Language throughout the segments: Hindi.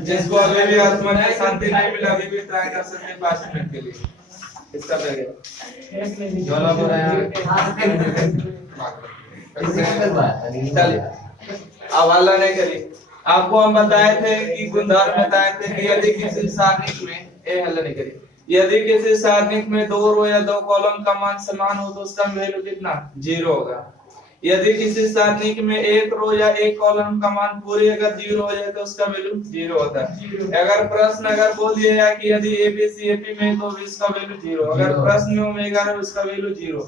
जिसको अभी भी आत्मा की शांति नहीं मिला अभी भी ट्राई कर सकते हैं 5 मिनट के लिए। इसका बैग झोला बोला यार। चलिए अब हल्ला नहीं करिए। आपको हम बताए थे कि गुणधर्म बताए थे कि यदि किसी सारणिक में हल्ला नहीं करिए, यदि किसी सारणिक में 2 रो या 2 कॉलम का मान समान हो तो उसका वैल्यू कितना 0 होगा। यदि किसी सारणिक में 1 रो या 1 कॉलम का मान पूरे अगर 0 हो जाए तो उसका वैल्यू 0 होता है। अगर प्रश्न अगर बोल दिया जाए कि यदि एबीसी एपी में तो इसका वैल्यू 0, अगर प्रश्न में ओमेगा है उसका वैल्यू 0।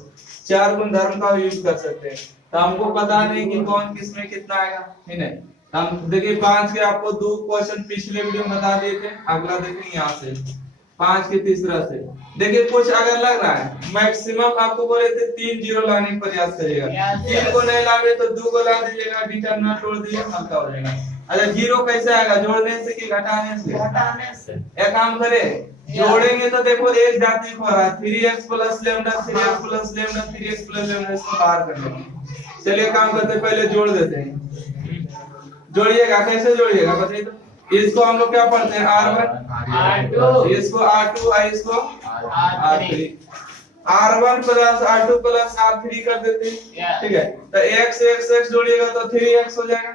4 गुणधर्म का यूज कर सकते हैं। तो हमको पता नहीं कि कौन किस में कितना आएगा, है नहीं। हम देखिए 5 के आपको 2 क्वेश्चन पिछले वीडियो में बता दिए थे, अगला देखेंगे यहाँ से 5 के तीसरा से। देखिए कुछ अगर लग रहा है मैक्सिमम आपको बोले थे 3 जीरो लाने का प्रयास करिएगा, 3 को नहीं लावे तो 2 को ला दीजिएगा, डिटरमिनेंट छोड़ दीजिए, हल्का हो जाएगा। अच्छा जीरो कैसे आएगा, जोड़ने से कि घटाने से? घटाने से। एक काम करें जोड़ेंगे तो देखो एक जाति हो रहा है 3x + lambda 3x + lambda 3x + lambda, इसको बाहर कर लेंगे। चलिए काम करते पहले जोड़ देते हैं। जोड़िएगा, कैसे जोड़िएगा बताइए तो। इसको हम लोग क्या पढ़ते हैं R1 R2, इसको R2 और इसको R3, R1 + R2 + R3 कर देते हैं, ठीक है। तो x x x जोड़िएगा तो 3x हो जाएगा,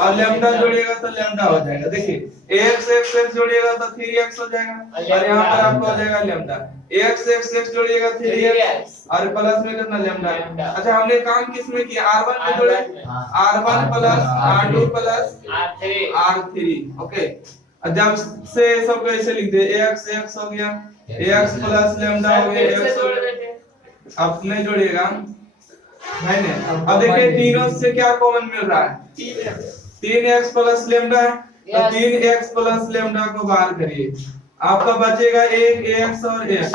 और लैम्डा जोड़िएगा तो लैम्डा हो जाएगा। देखिए x x x जोड़िएगा तो 3x हो जाएगा, और यहाँ पर आपका हो जाएगा lambda. x x x जोड़िएगा 3x और प्लस में कितना लैम्डा। अच्छा हमने काम किस में किया, R1 में जोड़े, R1 + R2 + R3, ओके। जब से सबको ऐसे लिख दे x x हो गया, x + लैम्डा हो गया, x हो गया। अब नहीं जोड़िएगा है ना। अब देखिए तीनों से क्या कॉमन मिल रहा है, 3x + लैम्डा है, तो 3x + लैम्डा को बाहर करिए, आपका बचेगा एक x और x,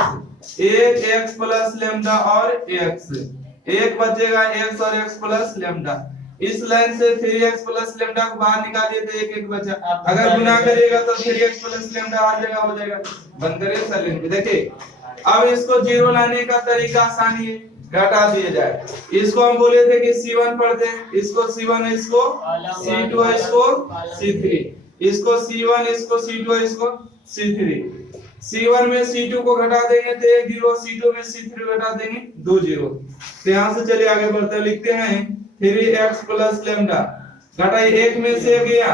एक x + लैम्डा और x, एक बचेगा x और x + लैम्डा। इस लाइन से 3x + लैम्डा को बाहर निकालिए तो एक एक बचा, अगर गुना करिएगा तो 3x + लैम्डा हर जगह हो जाएगा। बंद करिए सर। देखिए अब इसको 0 लाने का तरीका आसानी है, घटा दिया जाए। इसको हम बोले थे कि C1 पढ़ते हैं, इसको C1 है, इसको C2 है, इसको C3, इसको C1 इसको C2 है, इसको C3। C1 में C2 को घटा देंगे तो 1 0, C2 में C3 को घटा देंगे 2 0। तो यहाँ से चलिए आगे बढ़ते हैं, लिखते हैं 3x + लैम्डा घटाइए, 1 में से गया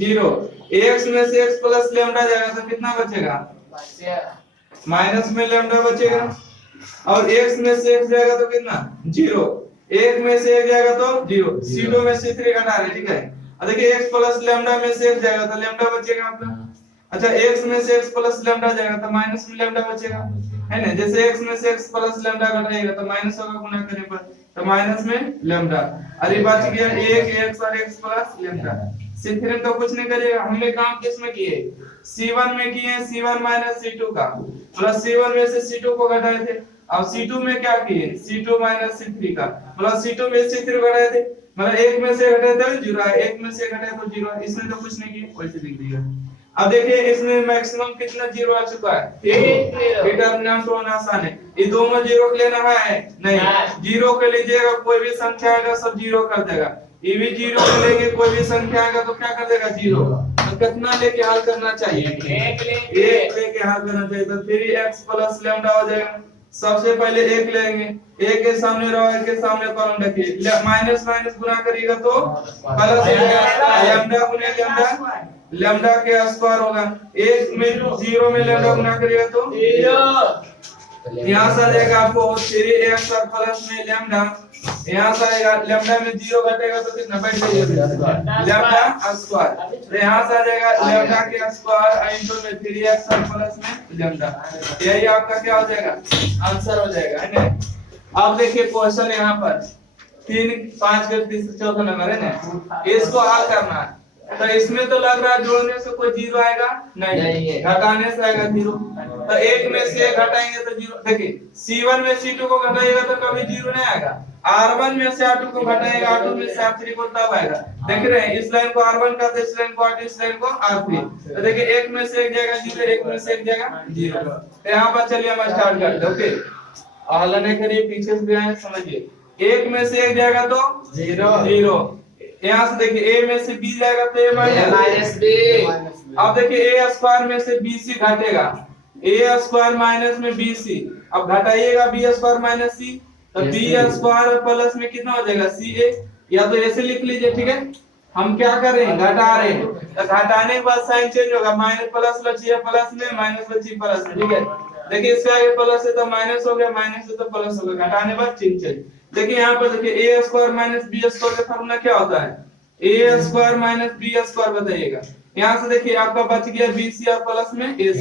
0, x में से x + लैम्डा जाएगा तो कितना बचेगा, माइनस में लैम्डा बचेगा, और x में से x जाएगा तो कितना 0, 1 में से 1 जाएगा तो 0, C2 में C3 घटा रहे, ठीक है। अब देखिए x + लैम्डा में से x जाएगा तो लैम्डा बचेगा आपका। अच्छा x में से x + लैम्डा जाएगा तो माइनस में लैम्डा बचेगा, है ना। जैसे x में से x + लैम्डा घटाएगा तो माइनस होगा गुना करने पर, तो माइनस में लैम्डा। अरे बच गया 1 x और x + लैम्डा। C3 तो कुछ नहीं करेगा, हमने काम किस में किए, C1 में किए, C1 - C2 का, प्लस C1 में से C2 को घटाए थे। अब C2 में क्या किए, C2 - C3 का, मतलब C2 में C3 घटाए थे, मतलब 1 में से घटाए तो 0 है, 1 में से घटाए तो 0 है। इसमें तो कुछ नहीं किए, वैसे लिख दिया। अब देखिए इसमें मैक्सिमम कितना 0 आ चुका है, डिटरमिनेंट होना आसान है। ये दो में 0 लेना है नहीं, 0 के लीजिएगा, कोई भी संख्या आएगा सब 0 कर देगा। ये भी 0 लेंगे, कोई भी संख्या आएगा तो क्या कर देगा 0। तो कितना लेके हल करना चाहिए, 1 लेके हल करना चाहिए। तो 3x + लैम्डा हो जाएगा। सबसे पहले 1 लेंगे, 1 के सामने रो, 1 के सामने कॉलम रखिए, माइनस माइनस गुना करिएगा तो प्लस हो जाएगा, लैम्डा गुने लैम्डा, लैम्डा के स्क्वायर होगा। 1 में 0 में लैम्डा गुना करिएगा तो 0। यहाँ से आ जाएगा आपको 3x और प्लस में लैम्डा, यहाँ से आएगा लैम्डा में 0 घटेगा तो कितना बैठ जाएगा लैम्डा स्क्वायर। तो यहाँ से आ जाएगा लैम्डा के स्क्वायर इनटू में 3x और प्लस में लैम्डा। यही आपका क्या हो जाएगा, आंसर हो जाएगा, है ना। अब देखिए क्वेश्चन यहाँ पर 3 5 के तीसरा चौथा नंबर है ना, इसको हल करना है। तो इसमें तो लग रहा है जोड़ने से कोई 0 आएगा नहीं, घटाने से आएगा 0। तो 1 में से घटाएंगे तो 0। देखिए C1 में C2 को घटाएगा तो कभी 0 नहीं आएगा, R1 में से R2 को घटाएगा, R2 में से R3 को तब आएगा। देख रहे हैं इस लाइन को R1 का, इस लाइन को R2, इस लाइन को R3। तो देखिए 1 में से 1 जाएगा 0, 1 में से 1 जाएगा 0। तो यहाँ पर चलिए हम स्टार्ट करते हैं, ओके। हल नहीं करिए, पीछे से आए समझिए। 1 में से 1 जाएगा तो 0, यहाँ से देखिए a में से b जाएगा तो a माइनस b। अब देखिए a स्क्वायर में से bc घटेगा, a स्क्वायर माइनस में bc, अब घटाइएगा b स्क्वायर माइनस c, तो b स्क्वायर प्लस में कितना हो जाएगा ca, या तो ऐसे लिख लीजिए, ठीक है। हम क्या कर रहे हैं, घटा रहे हैं, तो घटाने के बाद साइन चेंज होगा, माइनस प्लस बची है प्लस में, माइनस बची प्लस में, ठीक है। देखिए इससे आगे प्लस है तो माइनस हो गया, माइनस है तो प्लस हो गया, घटाने बाद चिन्ह चेंज। देखिए यहाँ पर देखिए a square minus b square का फॉर्मूला क्या होता है, a square minus b square बताइएगा। यहाँ से देखिए आपका बच गया bc और प्लस में ac,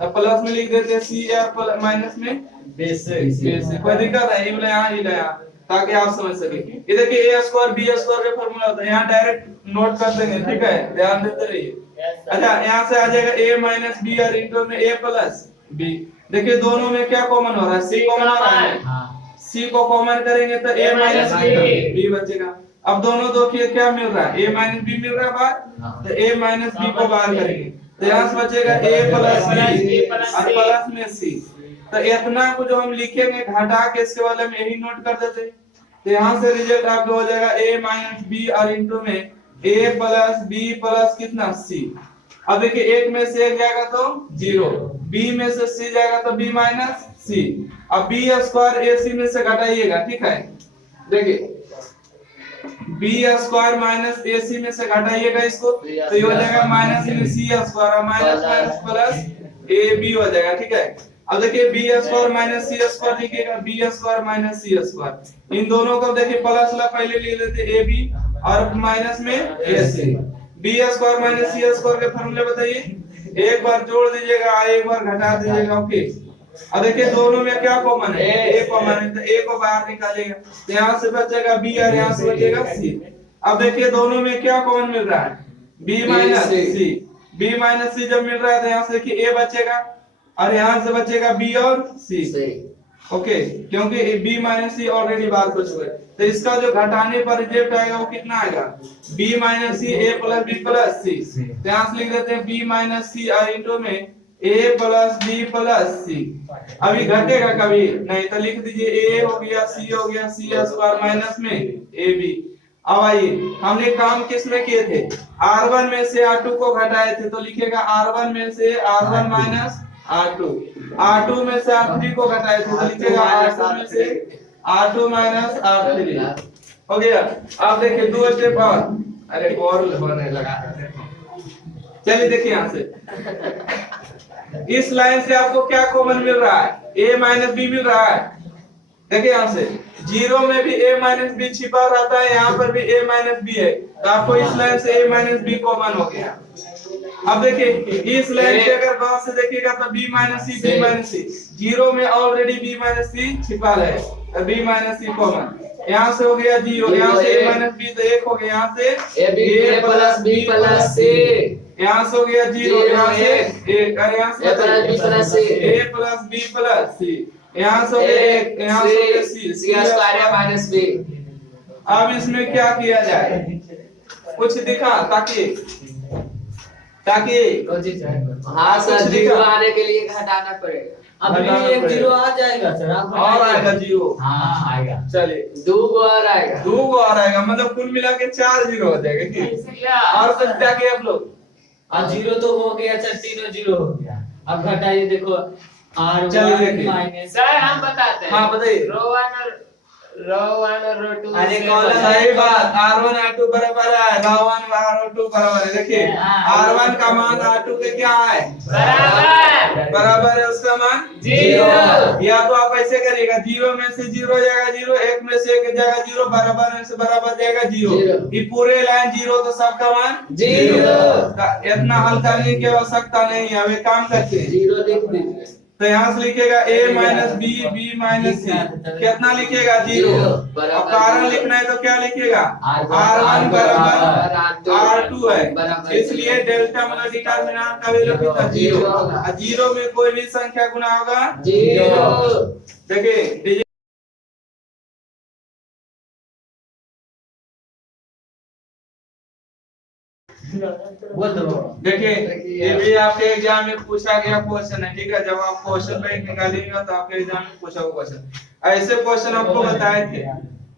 अब प्लस में लिख देते हैं c और माइनस में bc, कोई दिक्कत है, ये यहाँ ताकि आप समझ सके। ये देखिए a स्क्वायर b स्क्वायर का फॉर्मूला होता है, यहाँ डायरेक्ट नोट कर देंगे, ठीक है, ध्यान देते रहिए। अच्छा यहाँ से आ जाएगा a माइनस b और इंटू में a प्लस b। देखिए दोनों में क्या कॉमन हो रहा है, c कॉमन हो रहा है, c को कॉमन करेंगे तो a माइनस b बचेगा। अब दोनों दो की क्या मिल रहा है, a माइनस b मिल रहा है बाहर, तो a माइनस b को बाहर करेंगे तो यहाँ से बचेगा a प्लस b और प्लस में c। तो इतना को जो हम लिखेंगे घटा के इसके वाले में यही नोट कर देते, तो यहाँ से रिजल्ट आपका हो जाएगा a माइनस b और इंटू में a प्लस b प्लस कितना c। अब देखिए एक में से एक जाएगा तो 0, b में से c जाएगा तो b माइनस c। अब b स्क्वायर ac में से घटाइएगा, ठीक है, देखिए b स्क्वायर माइनस ac में से घटाइएगा इसको तो ये हो जाएगा माइनस में c स्क्वायर और माइनस माइनस प्लस ab हो जाएगा, ठीक है। अब देखिए b square minus c square लिखिएगा, b square minus c square, इन दोनों को देखिए प्लस ला पहले ले लेते ab और माइनस में ac। b square minus c square के फॉर्मूले बताइए, एक बार जोड़ दीजिएगा, एक बार घटा दीजिएगा, ओके। अब देखिए दोनों में क्या कॉमन है, a कॉमन है, तो a को बाहर निकालेगा तो यहाँ से बचेगा b और यहाँ से बचेगा c। अब देखिए दोनों में क्या कॉमन मिल रहा है, b minus c, b minus c जब मिल रहा है तो यहाँ से देखिए a बचेगा और यहाँ से बचेगा b और c, ओके, क्योंकि b माइनस c ऑलरेडी बाहर हो चुका है। तो इसका जो घटाने पर रिजल्ट आएगा वो कितना आएगा, b minus c a plus b plus c, तो यहाँ से लिख देते हैं b माइनस c और इंटू में a plus b plus c। अभी घटेगा कभी नहीं तो लिख दीजिए a हो गया c हो गया c स्क्वायर माइनस में ab। अब आइए हमने काम किस में किए थे, r1 में से r2 को घटाए थे तो लिखेगा r1 में से r1 माइनस r2, r2 में से r3 को घटाए थे तो लिखेगा r2 में से r2 माइनस r3, हो गया। अब देखिए दो स्टेप और, अरे और होने लगा, चलिए देखिए यहाँ से इस लाइन से आपको क्या कॉमन मिल रहा है, a माइनस b मिल रहा है। देखिए यहाँ से 0 में भी a माइनस b छिपा रहता है, यहाँ पर भी a माइनस b है, तो आपको इस लाइन से a माइनस b कॉमन हो गया। अब देखिए इस लाइन से अगर बात से देखिएगा तो b माइनस c, 0 में ऑलरेडी b माइनस c छिपा है, तो b माइनस c कॉमन, यहाँ से हो गया 0, यहाँ से a माइनस b तो 1 हो गया, यहाँ से a plus b plus c, यहाँ से हो गया 0, यहाँ से a, यहाँ से a plus b plus c, यहाँ से हो गया 1, यहाँ से हो गया c स्क्वायर माइनस b। अब इसमें क्या किया जाए, कुछ दिखा ताकि हाँ सर, 0 आने के लिए घटाना पड़ेगा। अभी एक 0 आ जाएगा सर, और आएगा 0, हाँ आएगा, चलिए 2 और आएगा, 2 और आएगा, मतलब कुल मिला के 4 0 हो जाएगा कि और कुछ क्या किया आप लोग, अब 0 तो हो गया सर, तीनों 0 हो गया। अब घटाइए, देखो चलिए माइनस, सर हम बताते हैं, हाँ बताइए, रो 1 और रो 2, अरे कॉलम सही बात, r1 r2 बराबर है, r1 r2 बराबर है। देखिए r1 का मान r2 के क्या है, बराबर है, उसका मान 0। या तो आप ऐसे करिएगा, 0 में से 0 जाएगा 0, 1 में से 1 जाएगा 0, बराबर में से बराबर जाएगा 0, ये पूरे लाइन 0 तो सबका मान 0। इतना हल करने की आवश्यकता नहीं है, अब एक काम करते हैं 0 लिख दीजिए, तो यहाँ से लिखेगा a minus b minus c, कितना लिखेगा 0। अब कारण लिखना है तो क्या लिखेगा, r1 बराबर r2 है, इसलिए डेल्टा मतलब डिटरमिनेंट का वैल्यू कितना 0, 0 में कोई भी संख्या गुना होगा 0। देखिए देखिए ये भी आपके एग्जाम में पूछा गया क्वेश्चन है, ठीक है, जब आप क्वेश्चन बैंक निकालेंगे तो आपके एग्जाम में पूछा हुआ क्वेश्चन, ऐसे क्वेश्चन आपको बताए थे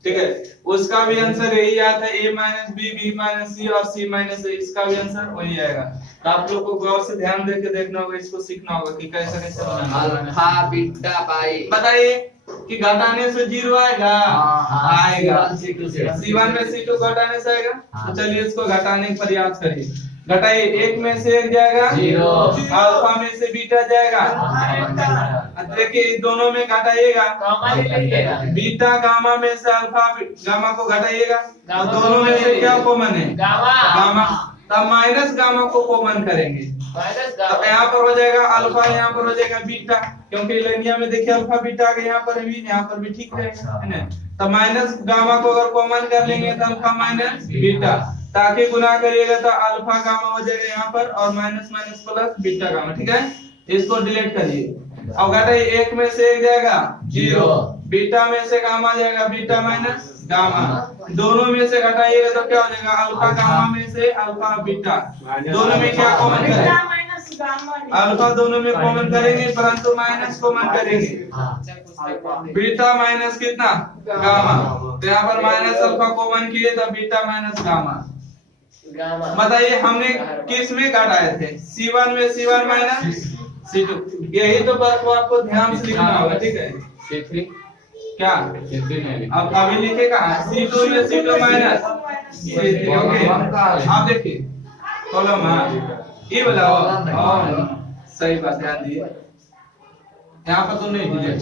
ठीक है, उसका भी आंसर यही आता है, a minus B, B minus C और c माइनस ए, इसका भी आंसर वही आएगा। तो आप लोग को गौर से ध्यान देके देखना होगा, इसको सीखना होगा कि कैसे कैसे बनाना है। अल्फा बीटा पाई बताइए कि घटाने से 0 आएगा, आएगा। C1 में C2 घटाने से आएगा, तो चलिए इसको घटाने का प्रयास करिए। घटाइए, 1 में से 1 जाएगा 0, अल्फा में से बीटा जाएगा। देखिए दोनों में घटाइएगा, बीटा गामा में से अल्फा गामा को घटाइएगा, तो दोनों में से क्या कॉमन है, गामा, तब माइनस गामा को कॉमन करेंगे, तब यहाँ पर हो जाएगा अल्फा, यहाँ पर हो जाएगा बीटा, क्योंकि लाइनिया में देखिए अल्फा बीटा आ गया, यहाँ पर भी, यहाँ पर भी ठीक रहेगा, है ना। तो माइनस गामा को अगर कॉमन कर लेंगे तो अल्फा माइनस बीटा, ताकि गुना करिएगा तो अल्फा गामा हो जाएगा यहाँ पर, और minus minus plus beta gamma, ठीक है। इसको डिलीट करिए, अब घटाइए, 1 में से 1 जाएगा 0, बीटा में से गामा जाएगा, बीटा माइनस गामा, दोनों में से घटाइएगा तो क्या हो जाएगा, अल्फा गामा में से अल्फा बीटा, दोनों में क्या कॉमन करेंगे, अल्फा दोनों में कॉमन करेंगे, परंतु माइनस कॉमन करेंगे, बीटा माइनस कितना, गामा, तो यहाँ पर माइनस अल्फा कॉमन किए तो बीटा माइनस गामा। बताइए हमने किस में घटाए थे, C1 में C1 माइनस C2, यही तो बात को आपको ध्यान से लिखना होगा, ठीक है। क्या अब अभी लिखे कहाँ, C2 में C2 माइनस C3, ओके। आप देखिए कॉलम, हाँ ये बताओ, सही बात, ध्यान दिए, यहाँ पर तो नहीं दिए,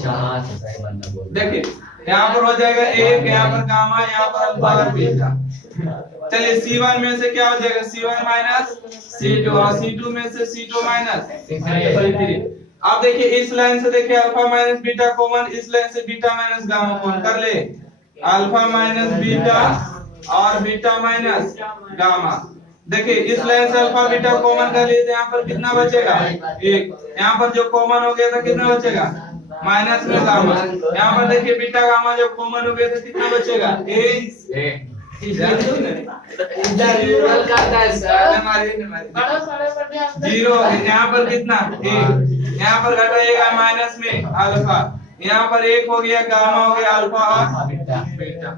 देखिए यहाँ पर हो जाएगा 1, यहाँ पर गामा, यहाँ पर अल्फा और बीटा। चलिए C1 में से क्या हो जाएगा, C1 माइनस C2, और C2 में से C2 माइनस C3। अब देखिए इस लाइन से देखिए अल्फा माइनस बीटा कॉमन, इस लाइन से बीटा माइनस गामा कॉमन कर ले, अल्फा माइनस बीटा और बीटा माइनस गामा। देखिए इस लाइन से अल्फा बीटा कॉमन कर लिए तो यहाँ पर कितना बचेगा, 1, यहाँ पर जो कॉमन हो गया था कितना बचेगा, माइनस में गामा, यहाँ पर देखिए बीटा गामा जो कॉमन हो गया था कितना बचेगा, 1, जीरो, यहाँ पर कितना, 1, यहाँ पर घटाइएगा माइनस में अल्फा, यहाँ पर 1 हो गया, गामा हो गया, अल्फा और बीटा।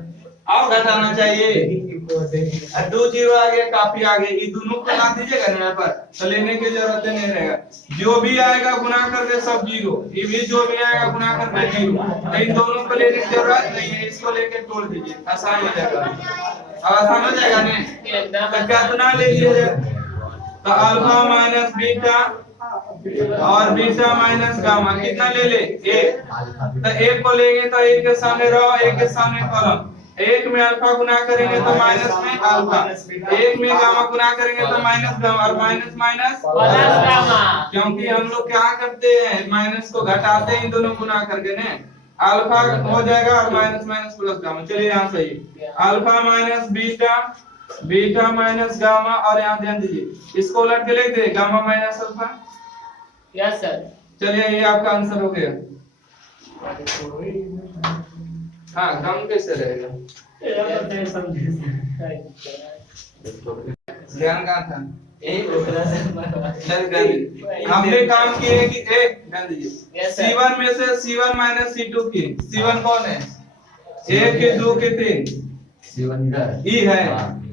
अब घटाना चाहिए, 2 0 आ गया, काफी आगे, ये दोनों को ला दीजिएगा ना यहाँ पर, तो लेने की जरूरत नहीं रहेगा, जो भी आएगा गुना करके सब 0, ये भी जो भी आएगा गुना करके 0, तो इन दोनों को लेने की जरूरत नहीं है, इसको लेके तोड़ दीजिए, आसान हो जाएगा। अब आसान हो जाएगा ना, तो कितना ले लीजिए, तो अल्फा माइनस बीटा और बीटा माइनस गामा कितना ले ले, 1, तो 1 को लेंगे तो 1 के सामने रो, 1 के सामने कॉलम, 1 में अल्फा गुना करेंगे तो माइनस में अल्फा, 1 में गामा गुना करेंगे तो माइनस गामा, और माइनस माइनस गामा, क्योंकि हम लोग क्या करते हैं, माइनस को घटाते हैं इन दोनों गुना करके ने, अल्फा हो जाएगा और माइनस माइनस प्लस गामा। चलिए यहाँ सही, alpha minus beta, beta minus gamma, और यहाँ ध्यान दीजिए इसको उलट के लिख दे, gamma minus alpha. Yes sir. चलिए ये आपका आंसर हो गया। हाँ कम कैसे रहेगा, ध्यान कहाँ था, हमने काम किए कि ध्यान दीजिए, C1 में से C1 माइनस C2 की, C1 कौन है, 1 के 2 के 3 ई है,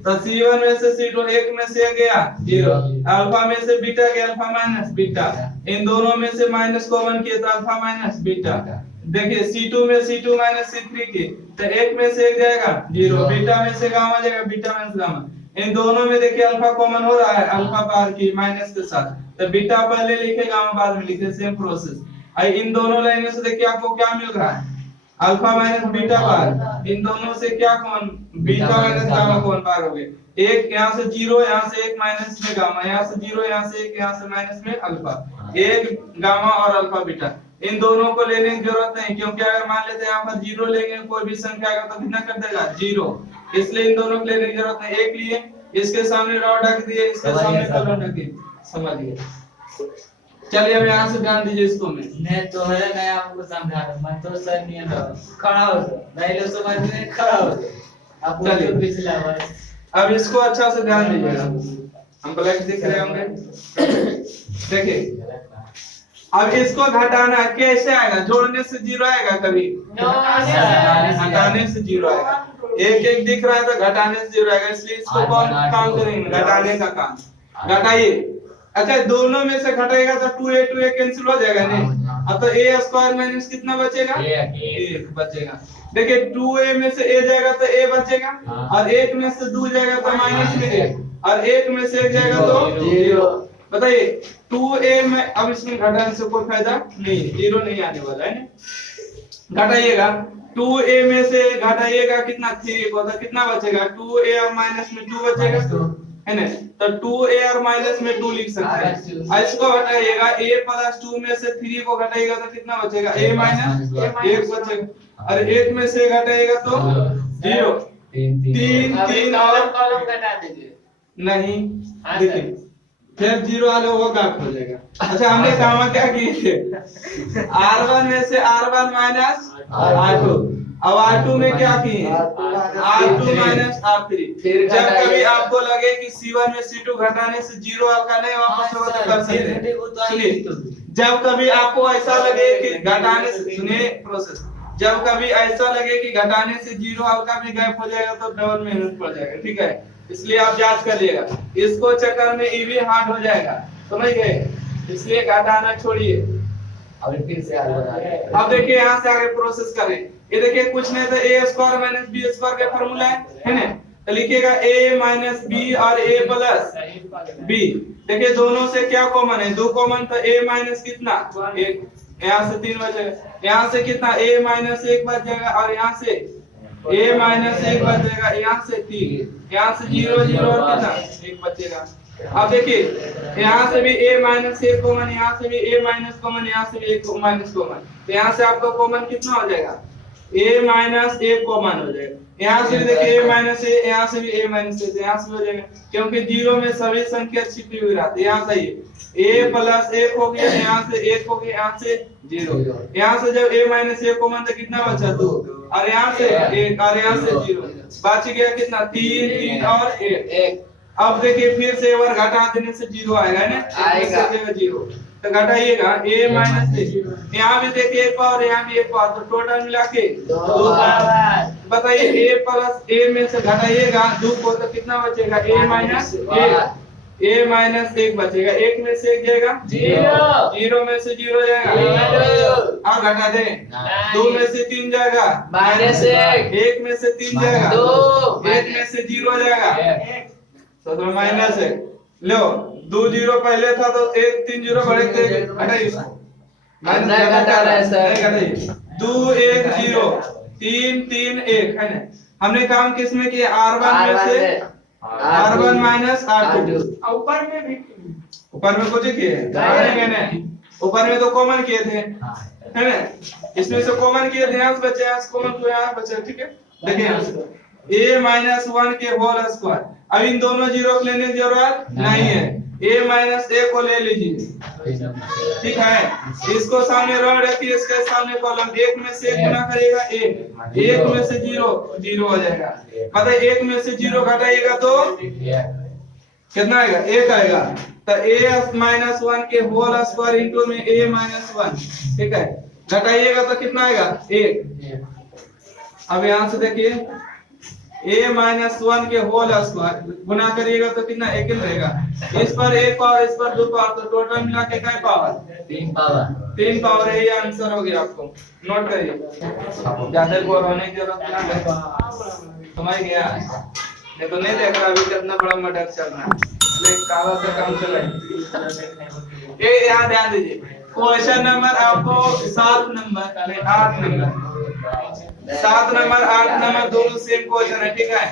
तो C1 में से C2, 1 में से गया 0, अल्फा में से बीटा गया, अल्फा माइनस बीटा, इन दोनों में से माइनस कॉमन किए तो अल्फा माइनस बीटा। देखिए C2 में C2 माइनस C3 की, तो 1 में से 1 जाएगा 0, बीटा में से गामा जाएगा, बीटा माइनस गामा, इन दोनों में देखिए अल्फा कॉमन हो रहा है, अल्फा बार की माइनस के साथ, तो बीटा पहले लिखे गामा बाद में लिखे, सेम प्रोसेस। इन दोनों लाइनों से देखिए आपको क्या मिल रहा है, अल्फा माइनस बीटा बार, इन दोनों से क्या common, beta minus gamma common बार हो गए, 1 यहाँ से 0, यहाँ से 1 माइनस में गामा, यहाँ से 0, यहाँ से 1, यहाँ से माइनस में अल्फा, 1 गामा और अल्फा बीटा, इन दोनों को लेने की जरूरत नहीं, क्योंकि अगर मान लेते हैं यहाँ पर 0 लेंगे, कोई भी संख्या आएगा तो कितना कर देगा 0, इसलिए इन दोनों को लेने की जरूरत नहीं, 1 लिए, इसके सामने रॉ ढक दिए, इसके सामने कॉलम ढक दिए, समझ गए। चलिए अब यहाँ से ध्यान दीजिए इसको, मैं तो है नया आपको समझा रहा हूं, मैं तो सर नहीं रहा, खड़ा हो जाओ, नहीं लो समझ में, खड़ा हो जाओ, आप चलिए पिछला बार। अब इसको अच्छा से ध्यान दीजिएगा, हम ब्लैक दिख रहे होंगे, देखिए अब इसको घटाना कैसे आएगा? जोड़ने से जीरो आएगा कभी? हटाने से जीरो आएगा। एक एक दिख रहा है तो घटाने से जीरो आएगा, इसलिए इसको कौन काम करेंगे? घटाने का काम। घटाइए। अच्छा, दोनों में से घटाएगा तो 2a कैंसिल हो जाएगा नहीं? अब तो a स्क्वायर माइनस कितना बचेगा? एक बचेगा। देखिए 2a में से a जाएगा तो a बचेगा, और 1 में से 2 जाएगा तो माइनस में 1, और 1 में से 1 जाएगा तो जीरो। बताइए 2a में अब इसमें घटाने से कोई फायदा नहीं, जीरो नहीं आने वाला है ना। घटाइएगा 2a में से घटाइएगा कितना? 3 होता, कितना बचेगा? 2a और माइनस में 2 बचेगा है ना, तो 2a और माइनस में 2 लिख सकते हैं। इसको घटाइएगा, a प्लस 2 में से 3 को घटाइएगा तो कितना बचेगा? a माइनस 1 बचेगा, और 1 में से घटाइएगा तो 0। 3 और कॉलम घटा दीजिए। नहीं, देखिए फिर 0 वाले वो गायब हो जाएगा। अच्छा, हमने काम क्या किए थे? r1 में से r1 माइनस r2, अब r2 में क्या किए? r2 minus r3। जब कभी आपको लगे कि c1 में c2 घटाने से 0 आपका नहीं वापस होगा तो कर सकते हैं। सुनिए, जब कभी आपको ऐसा लगे कि घटाने से, सुनिए प्रोसेस, जब कभी ऐसा लगे कि घटाने से 0 आपका भी गायब हो जाएगा तो डबल मेहनत पड़ जाएगा, ठीक है? इसलिए आप जांच कर लिएगा, इसको चक्कर में ई भी हार्ड हो जाएगा, समझ गए? इसलिए घटाना छोड़िए। अब फिर से अब देखिए यहाँ से आगे प्रोसेस करें। ये देखिए कुछ नहीं तो a square minus b square का फॉर्मूला है ना, तो लिखिएगा a माइनस b और a प्लस b। देखिए दोनों से क्या कॉमन है? 2 कॉमन, तो a माइनस कितना? 1, यहाँ से 3 बचेगा, यहाँ से कितना? a माइनस 1 बच जाएगा, और यहाँ से a माइनस 1 बच जाएगा, यहाँ से 3, यहाँ से 0 0 और कितना? 1 बचेगा। अब देखिए यहाँ से भी a माइनस 1 कॉमन, यहाँ से भी a माइनस कॉमन, यहाँ से भी 1 माइनस कॉमन, तो यहाँ से आपका कॉमन कितना हो जाएगा? a माइनस 1 कॉमन हो जाएगा। यहाँ से भी देखिए a माइनस 1, यहाँ से भी a माइनस 1, यहाँ से हो जाएगा, क्योंकि 0 में सभी संख्या छिपी हुई रहती है। यहाँ से a प्लस 1 हो गया, यहाँ से 1 हो गया, यहाँ से 0। यहाँ से जब a माइनस 1 कॉमन तो कितना बचा? 2, और यहाँ से 1, और यहाँ से 0, बच गया कितना? 3 3 और 1। अब देखिए फिर से एक बार घटा देने से 0 आएगा ना, आएगा 0, तो घटाइएगा a माइनस 1, यहाँ भी देखिए 1 पावर, यहाँ भी 1 पावर, तो टोटल मिला के 2 पावर। बताइए a प्लस a में से घटाइएगा 2 को तो कितना बचेगा? a माइनस 1, a माइनस 1 बचेगा, 1 में से 1 जाएगा 0, 0 में से 0 जाएगा, अब घटा दें 2 में से 3 जाएगा माइनस 1, 1 में से 3 जाएगा 2, 1 में से 0 जाएगा, तो माइनस 1। लो 2 0 पहले था तो 1 3 0 बढ़े थे, हटाइए इसको, नहीं घटा रहे सर, 2 1 0 3 3 1 है ना। हमने काम किस में किया? r1 में से r1 माइनस r2, ऊपर में कुछ किए हैं, ऊपर में तो कॉमन किए थे है ना, इसमें से कॉमन किए थे, यहाँ से बचे, यहाँ से कॉमन तो यहाँ बचे, ठीक है? देखिए यहाँ से a माइनस 1 के होल स्क्वायर, अब इन दोनों 0 को लेने की जरूरत नहीं है, a माइनस 1 को ले लीजिए, ठीक है? इसको सामने रख रखिए, इसके सामने कॉलम, 1 में से 1 गुना करेगा 1, 1 में से 0 0 हो जाएगा। पता है 1 में से 0 घटाइएगा तो कितना आएगा? 1 आएगा, तो a माइनस 1 के होल स्क्वायर इंटू में a माइनस 1, ठीक है? घटाइएगा तो कितना आएगा? 1। अब यहाँ से देखिए a माइनस 1 के होल स्क्वायर गुना करिएगा तो कितना? 1 रहेगा, इस पर 1 पावर, इस पर 2 पावर, तो टोटल मिला के क्या पावर? 3 पावर। 3 पावर है, ये आंसर हो गया, आपको नोट करिए, ज्यादा बोर होने की जरूरत नहीं है, समझ गया? ये तो नहीं देख रहा अभी कितना बड़ा मर्डर चल रहा है, लेकिन कागज से काम चल रहा है। ये यहाँ ध्यान दीजिए, क्वेश्चन नंबर आपको 7 नंबर 8 नंबर 7 नंबर 8 नंबर दोनों सेम क्वेश्चन है, ठीक है?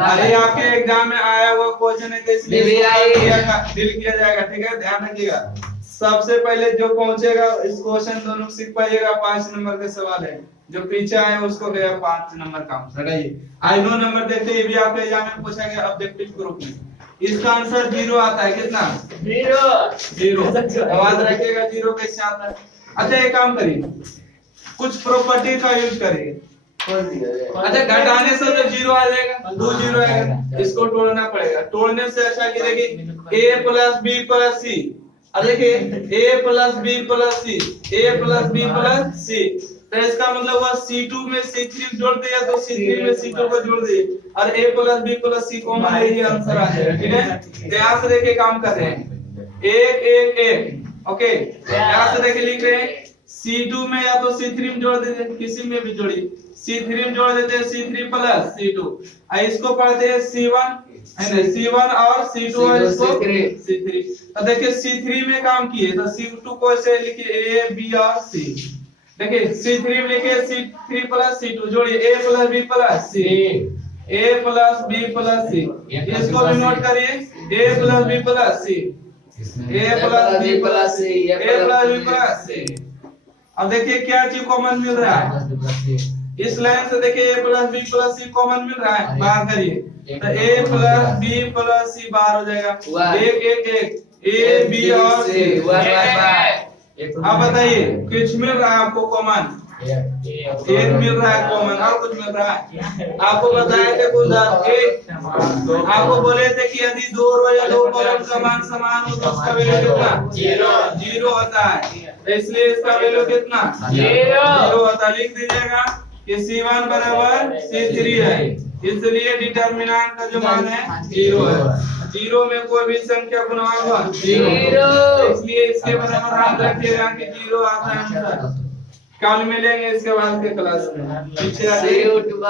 अरे आपके एग्जाम में आया हुआ क्वेश्चन है, इसलिए डील किया जाएगा, ठीक है? ध्यान रखिएगा, सबसे पहले जो पहुंचेगा इस क्वेश्चन दोनों सीख पाइएगा, 5 नंबर के सवाल है, जो पीछे आए उसको गया 5 नंबर का हटाइए। आई 9 नंबर देखते ये भी आपके एग्जाम में पूछा गया ऑब्जेक्टिव ग्रुप में, इसका आंसर 0 आता है, कितना? 0। आवाज रखिएगा 0 कैसे आता है। अच्छा एक काम करिए, कुछ प्रॉपर्टी का यूज करिए। अच्छा घटाने से तो 0 आ जाएगा, 2 0 आएगा, इसको तोड़ना पड़ेगा, तोड़ने से अच्छा गिरेगी a plus b plus c, अब देखिए a plus B plus C, a plus B plus C, तो इसका मतलब हुआ C2 में C3 जोड़ दिया तो C3 में C2 को जोड़ दिए और a plus B plus C common ले ये आंसर आ जाएगा। ठीक है, ध्यान से देखिए काम कर रहे हैं, एक एक एक, ओके ध्यान से देखिए लिख रहे हैं C2 में या तो C3 में जोड़ देते हैं, किसी में भी जोड़िए, C3 में जोड़ देते हैं C3 प्लस C2, इसको पढ़ते हैं C1 C1 और C2 और इसको C3। तो देखिए C3 में काम किए तो C2 को ऐसे लिखिए A B और C, देखिए C3 में लिखिए C3 प्लस C2 जोड़िए A plus B plus C, A plus B plus C, इसको भी नोट करिए A plus B plus C, A plus B plus C, A plus B plus C। अब देखिए क्या चीज कॉमन मिल रहा है, इस लाइन से देखिए a plus B plus C common मिल रहा है, बाहर करिए तो a plus B plus C बाहर हो जाएगा, एक एक एक a b और c। अब बताइए कुछ मिल रहा है आपको कॉमन, एक मिल रहा है कॉमन और कुछ मिल रहा है। आपको बताए थे कुछ आपको बोले थे कि यदि दो रो या दो कॉलम समान समान हो तो उसका वैल्यू कितना, जीरो होता है, तो इसलिए इसका वैल्यू कितना, जीरो होता है। लिख दीजिएगा कि C1 बराबर C3 है, इसलिए डिटरमिनेंट का जो मान है जीरो है, जीरो में कोई भी संख्या गुणा होगा जीरो, इसलिए इसके बराबर आप रखिएगा कि जीरो आता है आंसर। कल मिलेंगे इसके बाद के क्लास में, पीछे